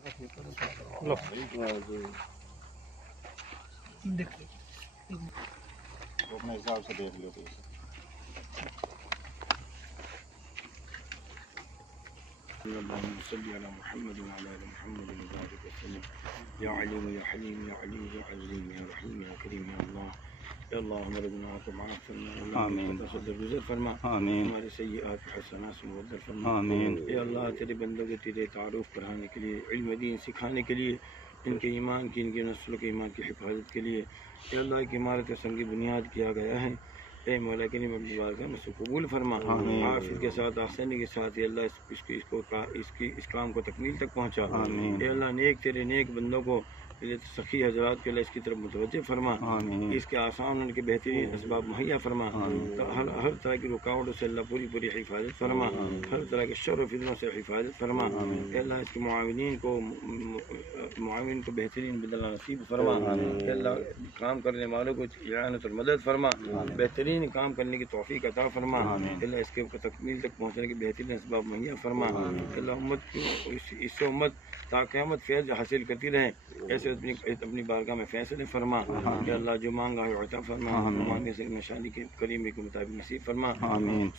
اپنے حساب سے دیکھ لیتے اللهم صل على محمد وعلى ال محمد وبارك وسلم يا عليم يا حليم يا علي يا عظيم يا رحيم يا كريم يا الله یا اللہ ہمارے گناہ کو معاف فرما، آمین، درگزر فرما، آمین، ہمارے سیئات حسنات سے مبدل فرما، آمین، اے اللہ تیرے بندوں کو تیرے تعارف پڑھانے کے لیے، علم دین سکھانے کے لیے، ان کے ایمان کی، ان کے نسل کے ایمان کی حفاظت کے لیے اے اللہ کی عمارت سنگی بنیاد کیا گیا ہے، اے مولا کریم اپنی بارگاہ میں سے قبول فرما، حافظ کے ساتھ آسانی کے ساتھ اے اللہ اس کام کو تکمیل تک پہنچا، اے اللہ نیک تیرے نیک بندوں کو سخی حضرات کے اللہ اس کی طرف متوجہ فرما، اس کے آسان ان کے بہترین اسباب مہیا فرما، ہر طرح کی رکاوٹوں سے اللہ پوری حفاظت فرما، ہر طرح کے شر و فتنوں سے حفاظت فرما، اے اللہ اس کے معاون کو بہترین بدلہ نصیب فرما، اے اللہ کام کرنے والوں کو اعانت اور مدد فرما، بہترین کام کرنے کی توفیق عطا فرما، اے اللہ اس کے تکمیل تک پہنچنے کے بہترین اسباب مہیا فرما، اے اللہ امت اس سے امت تا قیامت فیض حاصل کرتی رہے، ایسے اپنی بارگاہ میں فیصلے فرما، کہ اللہ جو مانگا ہے عطا فرما، مانگنے سے نشانی کے کریم کے مطابق نصیب فرما،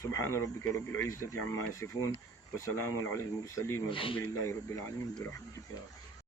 سبحان ربک رب العزت عما یصفون وسلام علی المرسلین والحمد للہ رب العالمین برحمتک یا